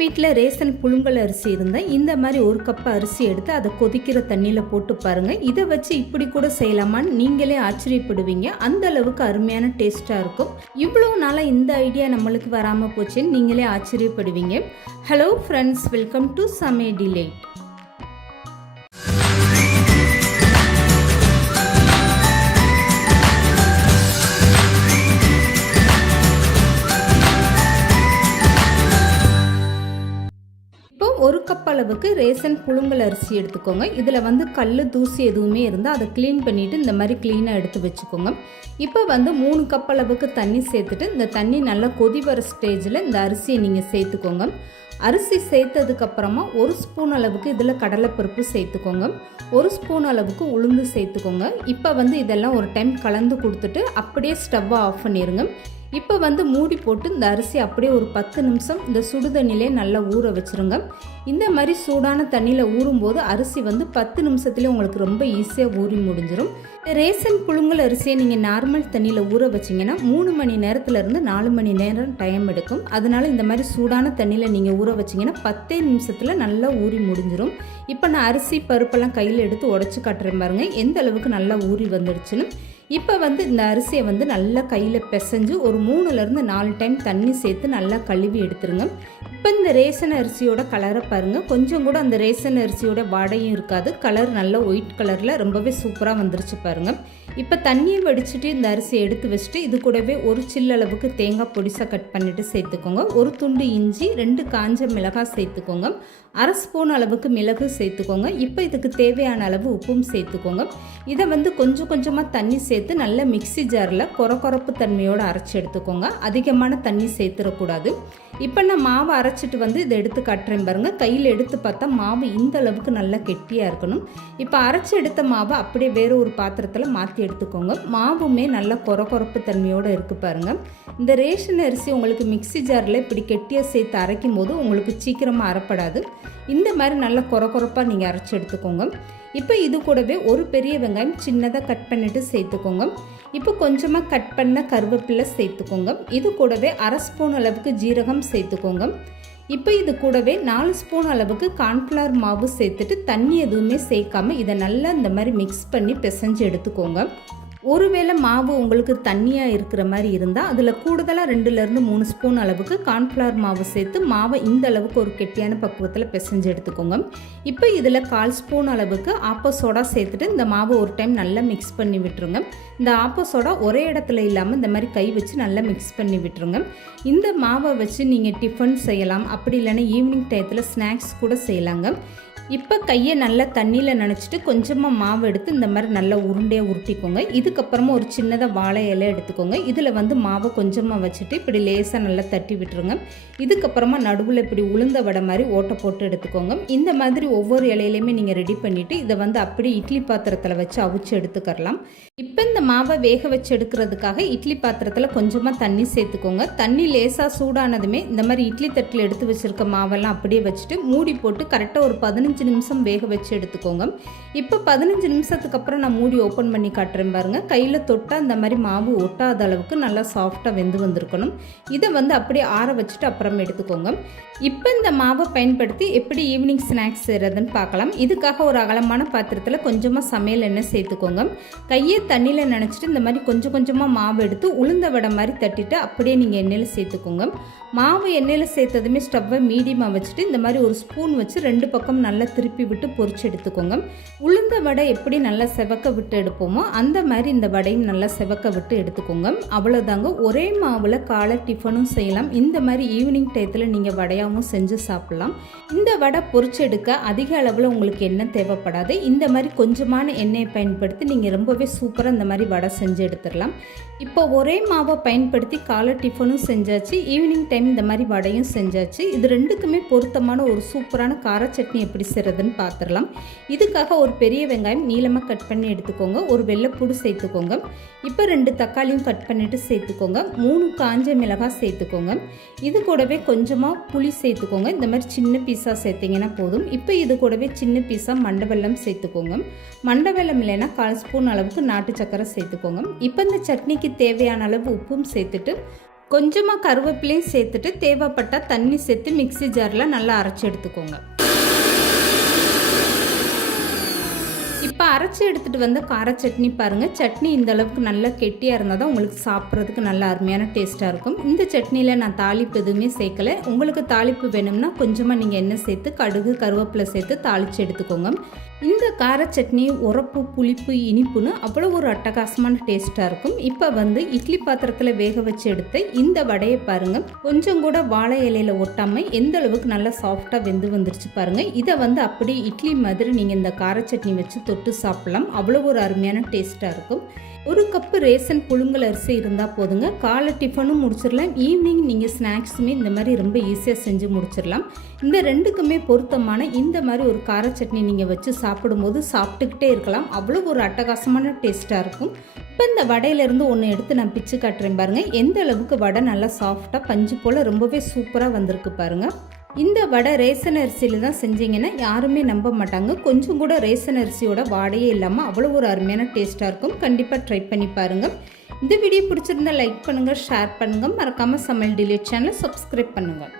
வீட்டில் ரேஷன் புழுங்கல் அரிசி இருந்தால் இந்த மாதிரி ஒரு கப் அரிசி எடுத்து அதை கொதிக்கிற தண்ணியில் போட்டு பாருங்கள். இதை வச்சு இப்படி கூட செய்யலாமான்னு நீங்களே ஆச்சரியப்படுவீங்க. அந்த அளவுக்கு அருமையான டேஸ்ட்டாக இருக்கும். இவ்வளோ நாளாக இந்த ஐடியா நம்மளுக்கு வராமல் போச்சுன்னு நீங்களே ஆச்சரியப்படுவீங்க. ஹலோ ஃப்ரெண்ட்ஸ், வெல்கம் டு சமையல் டிலைட். ஒரு கப் அளவுக்கு ரேஷன் புழுங்கல் அரிசி எடுத்துக்கோங்க. இதில் கல் தூசி எதுவுமே இருந்தால் அதை க்ளீன் பண்ணிவிட்டு இந்த மாதிரி க்ளீனாக எடுத்து வச்சுக்கோங்க. இப்போ 3 கப் அளவுக்கு தண்ணி சேர்த்துட்டு இந்த தண்ணி நல்லா கொதி வர ஸ்டேஜில் இந்த அரிசியை நீங்கள் சேர்த்துக்கோங்க. அரிசி சேர்த்ததுக்கப்புறமா 1 ஸ்பூன் அளவுக்கு இதில் கடலைப்பருப்பு சேர்த்துக்கோங்க. 1 ஸ்பூன் அளவுக்கு உளுந்து சேர்த்துக்கோங்க. இப்போ இதெல்லாம் ஒரு டைம் கலந்து கொடுத்துட்டு அப்படியே ஸ்டவ்வை ஆஃப் பண்ணிடுங்க. இப்போ மூடி போட்டு இந்த அரிசி அப்படியே ஒரு 10 நிமிஷம் இந்த சுடு தண்ணியிலே நல்லா ஊற வச்சுருங்க. இந்த மாதிரி சூடான தண்ணியில் ஊறும்போது அரிசி 10 நிமிஷத்துலேயே உங்களுக்கு ரொம்ப ஈஸியாக ஊறி முடிஞ்சிடும். ரேஷன் புழுங்கல் அரிசியை நீங்கள் நார்மல் தண்ணியில் ஊற வச்சிங்கன்னா 3 மணி நேரத்துலேருந்து 4 மணி நேரம் டைம் எடுக்கும். அதனால் இந்த மாதிரி சூடான தண்ணியில் நீங்கள் ஊற வச்சிங்கன்னா 10 நிமிஷத்தில் நல்லா ஊறி முடிஞ்சிடும். இப்போ நான் அரிசி பருப்பெல்லாம் கையில் எடுத்து உடச்சி காட்டுறேன் பாருங்கள் எந்த அளவுக்கு நல்லா ஊறி வந்துடுச்சுன்னு. இப்போ இந்த அரிசியை நல்லா கையில் பிசைஞ்சு ஒரு 3லேருந்து 4 டைம் தண்ணி சேர்த்து நல்லா கழுவி எடுத்துருங்க. இப்போ இந்த ரேஷன் அரிசியோட கலரை பாருங்கள், கொஞ்சம் கூட அந்த ரேஷன் அரிசியோட வாடையும் இருக்காது. கலர் நல்லா ஒயிட் கலரில் ரொம்பவே சூப்பராக வந்துருச்சு பாருங்கள். இப்போ தண்ணியை வடிச்சிட்டு இந்த அரிசியை எடுத்து வச்சுட்டு இது கூடவே ஒரு சில்லளவுக்கு தேங்காய் பொடிசாக கட் பண்ணிவிட்டு சேர்த்துக்கோங்க. ஒரு துண்டு இஞ்சி, 2 காஞ்ச மிளகாய் சேர்த்துக்கோங்க. 1/2 ஸ்பூன் அளவுக்கு மிளகு சேர்த்துக்கோங்க. இப்போ இதுக்கு தேவையான அளவு உப்பும் சேர்த்துக்கோங்க. இதை கொஞ்சம் கொஞ்சமாக தண்ணி சேர்த்து நல்லா மிக்சி ஜாரில் கொரப்பு தன்மையோடு அரைச்சி எடுத்துக்கோங்க. அதிகமான தண்ணி சேர்த்துடக்கூடாது. இப்போ நான் மாவை அரைச்சிட்டு இதை எடுத்து காட்டுறேன் பாருங்கள். கையில் எடுத்து பார்த்தா மாவு இந்த அளவுக்கு நல்லா கெட்டியாக இருக்கணும். இப்போ அரைச்சி எடுத்த மாவை அப்படியே வேறு ஒரு பாத்திரத்தில் மாற்றி எடுத்துக்கோங்க. மாவுமே நல்லா கொரப்பு தன்மையோடு இருக்குது பாருங்கள். இந்த ரேஷன் அரிசி உங்களுக்கு மிக்சி ஜாரில் இப்படி கெட்டியாக சேர்த்து அரைக்கும் போது உங்களுக்கு சீக்கிரமாக அரைப்படாது. இந்த மாதிரி நல்லா கொரப்பாக நீங்கள் அரைச்சி எடுத்துக்கோங்க. இப்போ இது கூடவே ஒரு பெரிய வெங்காயம் சின்னதாக கட் பண்ணிவிட்டு சேர்த்துக்கோங்க. இப்போ கொஞ்சமாக கட் பண்ண கருவேப்பிலை சேர்த்துக்கோங்க. இது கூடவே 1/2 ஸ்பூன் அளவுக்கு ஜீரகம் சேர்த்துக்கோங்க. இப்போ இது கூடவே 4 ஸ்பூன் அளவுக்கு கார்ன்ஃப்ளவர் மாவு சேர்த்துட்டு தண்ணி எதுவுமே சேர்க்காம இதை நல்லா இந்த மாதிரி மிக்ஸ் பண்ணி பிசைஞ்சு எடுத்துக்கோங்க. ஒருவேளை மாவு உங்களுக்கு தண்ணியாக இருக்கிற மாதிரி இருந்தால் அதில் கூடுதலாக 2லேருந்து 3 ஸ்பூன் அளவுக்கு கார்ன்ஃப்ளவர் மாவு சேர்த்து மாவை இந்த அளவுக்கு ஒரு கெட்டியான பக்குவத்தில் பிசைஞ்சு எடுத்துக்கோங்க. இப்போ இதில் 1/4 ஸ்பூன் அளவுக்கு ஆப்ப சோடா சேர்த்துட்டு இந்த மாவை ஒரு டைம் நல்லா மிக்ஸ் பண்ணி விட்டுருங்க. இந்த ஆப்ப சோடா ஒரே இடத்துல இல்லாமல் இந்த மாதிரி கை வச்சு நல்லா மிக்ஸ் பண்ணி விட்டுருங்க. இந்த மாவை வச்சு நீங்கள் டிஃபன் செய்யலாம், அப்படி இல்லைன்னா ஈவினிங் டயத்தில் ஸ்நாக்ஸ் கூட செய்யலாங்க. இப்போ கையை நல்லா தண்ணியில் நனைச்சிட்டு கொஞ்சமாக மாவு எடுத்து இந்த மாதிரி நல்லா உருண்டையாக உருட்டிக்கோங்க. இதுக்கப்புறமா ஒரு சின்னதாக வாழை இலை எடுத்துக்கோங்க. இதில் மாவை கொஞ்சமாக வச்சுட்டு இப்படி லேசாக நல்லா தட்டி விட்டுருங்க. இதுக்கப்புறமா நடுவில் இப்படி உளுந்த வடை மாதிரி ஓட்டை போட்டு எடுத்துக்கோங்க. இந்த மாதிரி ஒவ்வொரு இலையிலையுமே நீங்கள் ரெடி பண்ணிவிட்டு இதை அப்படியே இட்லி பாத்திரத்தில் வச்சு அவிச்சு எடுத்துக்கலாம். இப்போ இந்த மாவை வேக வச்சு எடுக்கிறதுக்காக இட்லி பாத்திரத்தில் கொஞ்சமாக தண்ணி சேர்த்துக்கோங்க. தண்ணி லேசாக சூடானதுமே இந்த மாதிரி இட்லி தட்டில் எடுத்து வச்சுருக்க மாவெல்லாம் அப்படியே வச்சுட்டு மூடி போட்டு கரெக்டாக ஒரு 15 நிமிஷம் வேக வச்சு எடுத்துக்கோங்க. இப்போ 15 நிமிஷத்துக்கு அப்புறம் நான் மூடி ஓப்பன் பண்ணி காட்டுறேன் பாருங்கள். கையில் தொட்டால் இந்த மாதிரி மாவு ஒட்டாத அளவுக்கு நல்லா சாஃப்டாக வெந்து வந்திருக்கணும். இதை அப்படியே ஆற வச்சுட்டு அப்புறம் எடுத்துக்கோங்க. இப்போ இந்த மாவை பயன்படுத்தி எப்படி ஈவினிங் ஸ்நாக்ஸ் செய்கிறதுன்னு பார்க்கலாம். இதுக்காக ஒரு அகலமான பாத்திரத்தில் கொஞ்சமாக சமையல் எண்ணெய் சேர்த்துக்கோங்க. கையை தண்ணியில் நினச்சிட்டு இந்த மாதிரி கொஞ்சம் கொஞ்சமாக மாவு எடுத்து உளுந்த வடை மாதிரி தட்டிட்டு அப்படியே நீங்கள் எண்ணெயில் சேர்த்துக்கோங்க. மாவு எண்ணெயில் சேர்த்ததுமே ஸ்டவ்வை மீடியமாக வச்சுட்டு இந்த மாதிரி ஒரு ஸ்பூன் வச்சு 2 பக்கம் நல்லா திருப்பி விட்டு பொரிச்சு எடுத்துக்கோங்க. உளுந்த வடை எப்படி நல்லா செவக்க விட்டு எடுப்போமோ அந்த மாதிரி இந்த வடையும் நல்லா செவக்க விட்டு எடுத்துக்கோங்க. அவ்வளோதாங்க. ஒரே மாவில் காலை டிஃபனும் செய்யலாம். இந்த மாதிரி ஈவினிங் டயத்தில் நீங்கள் வடையாகவும் செஞ்சு சாப்பிட்லாம். இந்த வடை பொரிச்சு எடுக்க அதிக அளவில் உங்களுக்கு எண்ணெய் தேவைப்படாது. இந்த மாதிரி கொஞ்சமான எண்ணெயை பயன்படுத்தி நீங்கள் ரொம்பவே சூப்பராக இந்த மாதிரி வடை செஞ்சு எடுத்துடலாம். இப்போ ஒரே மாவை பயன்படுத்தி காலை டிஃபனும் செஞ்சாச்சு, ஈவினிங் டைம் இந்த மாதிரி வடையும் செஞ்சாச்சு. இது ரெண்டுக்குமே பொருத்தமான ஒரு சூப்பரான கார சட்னி எப்படி செய்கிறதுன்னு பார்த்துடலாம். இதுக்காக ஒரு பெரிய வெங்காயம் நீளமாக கட் பண்ணி எடுத்துக்கோங்க. ஒரு வெள்ளைப்பூடு சேர்த்துக்கோங்க. இப்போ 2 தக்காளியும் கட் பண்ணிவிட்டு சேர்த்துக்கோங்க. 3 காஞ்ச மிளகாய் சேர்த்துக்கோங்க. இது கூடவே கொஞ்சமாக புளி சேர்த்துக்கோங்க. இந்த மாதிரி சின்ன பீஸாக சேர்த்திங்கன்னா போதும். இப்போ இது கூடவே சின்ன பீஸாக மண்டை வெல்லம் சேர்த்துக்கோங்க. மண்டை வெல்லம் இல்லைன்னா 1/4 ஸ்பூன் அளவுக்கு நாட்டு சக்கரை சேர்த்துக்கோங்க. இப்போ இந்த சட்னிக்கு தேவையான அளவு உப்பும் சேர்த்துட்டு கொஞ்சமாக கருவேப்பிலையும் சேர்த்துட்டு தேவைப்பட்டால் தண்ணி சேர்த்து மிக்ஸி ஜாரில் நல்லா அரைச்சி எடுத்துக்கோங்க. இப்போ அரைச்சி எடுத்துகிட்டு வந்த கார சட்னி பாருங்கள். சட்னி இந்த அளவுக்கு நல்லா கெட்டியாக இருந்தால் தான் உங்களுக்கு சாப்பிட்றதுக்கு நல்ல அருமையான டேஸ்ட்டாக இருக்கும். இந்த சட்னியில் நான் தாளிப்பு எதுவுமே சேர்க்கலை. உங்களுக்கு தாளிப்பு வேணும்னா கொஞ்சமாக நீங்கள் எண்ணெய் சேர்த்து கடுகு கருவேப்பிலை சேர்த்து தாளித்து எடுத்துக்கோங்க. இந்த கார சட்னி உரப்பு புளிப்பு இனிப்புன்னு அவ்வளோ ஒரு அட்டகாசமான டேஸ்ட்டாக இருக்கும். இப்போ இட்லி பாத்திரத்தில் வேக வச்சு எடுத்த இந்த வடையை பாருங்கள். கொஞ்சம் கூட வாழை இலையில் ஒட்டாமல் எந்த அளவுக்கு நல்லா சாஃப்டாக வெந்து வந்துருச்சு பாருங்கள். இதை அப்படியே இட்லி மாதிரி நீங்கள் இந்த கார சட்னி வச்சு தொட்டு சாப்பிடலாம். அவ்வளோ ஒரு அருமையான டேஸ்ட்டாக இருக்கும். 1 கப்பு ரேசன் புழுங்கல் அரிசி இருந்தால் போதுங்க. காலை டிஃபனும் முடிச்சிடலாம், ஈவினிங் நீங்கள் ஸ்நாக்ஸுமே இந்த மாதிரி ரொம்ப ஈஸியாக செஞ்சு முடிச்சிடலாம். இந்த ரெண்டுக்குமே பொருத்தமான இந்த மாதிரி ஒரு கார சட்னி நீங்கள் வச்சு சாப்பிடும்போது சாப்பிட்டுக்கிட்டே இருக்கலாம். அவ்வளோ ஒரு அட்டகாசமான டேஸ்ட்டாக இருக்கும். இப்போ இந்த வடையிலேருந்து ஒன்று எடுத்து நான் பிச்சு காட்டுறேன் பாருங்கள். எந்த அளவுக்கு வடை நல்லா சாஃப்டாக பஞ்சு போல் ரொம்பவே சூப்பராக வந்திருக்கு பாருங்கள். இந்த வடை ரேசன் அரிசியில் தான் செஞ்சீங்கன்னா யாருமே நம்ப மாட்டாங்க. கொஞ்சம் கூட ரேசன் அரிசியோட வாடையே இல்லாமல் அவ்வளோ ஒரு அருமையான டேஸ்ட்டாக இருக்கும். கண்டிப்பாக ட்ரை பண்ணி பாருங்கள். இந்த வீடியோ பிடிச்சிருந்தா லைக் பண்ணுங்கள், ஷேர் பண்ணுங்கள். மறக்காமல் சமையல் டிலேட் சேனலை சப்ஸ்கிரைப் பண்ணுங்கள்.